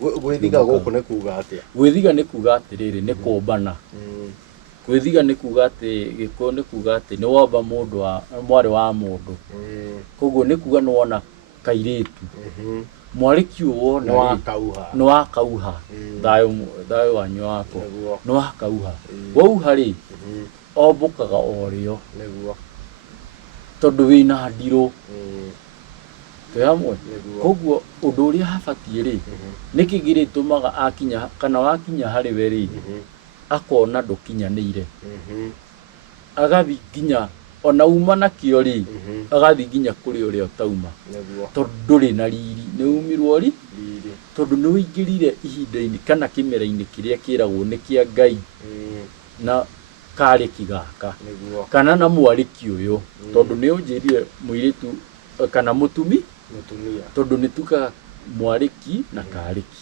Gwĩthiga gũkũ nĩ kuga atĩa? Gwĩthiga nĩ kuga atĩrĩrĩ, nĩ kũmbana. Gwĩthiga nĩ kuga atĩ, Gĩkũyũ nĩ kuga atĩ nĩ womba mũndũ mwarĩ wa mũndũ. Koguo nĩ kuga nĩ wona kairĩtu. Mwarĩki ũyũ wona nĩ wakauha. Thayũ wanyu wakwa. Nĩ wakauha. Wauha rĩ, ombũkaga o rĩo. Tondũ wĩna ndirũ. Twĩ hamwe? Koguo ũndũ ũrĩa habatiĩ rĩ, nĩkĩ gĩrĩtũmaga akinya kana wakinya harĩ we rĩ, akona ndũkinyanĩire. Agathiĩ nginya ona uma nakĩo rĩ, agathiĩ nginya kũrĩ ũrĩa ũtauma. Tondũ ndũrĩ na riri. Nĩ umirwo riri? Tondũ nĩ ũingĩrire ihinda-inĩ kana kĩmera-inĩ kĩrĩa kĩragwo nĩ kĩa Ngai na karĩki gaka. Kana na mwarĩki ũyũ. Tondũ nĩ ũnjĩrire mũirĩtu kana mũtumia. Tondũ nĩ tugaga mwarĩki na karĩki.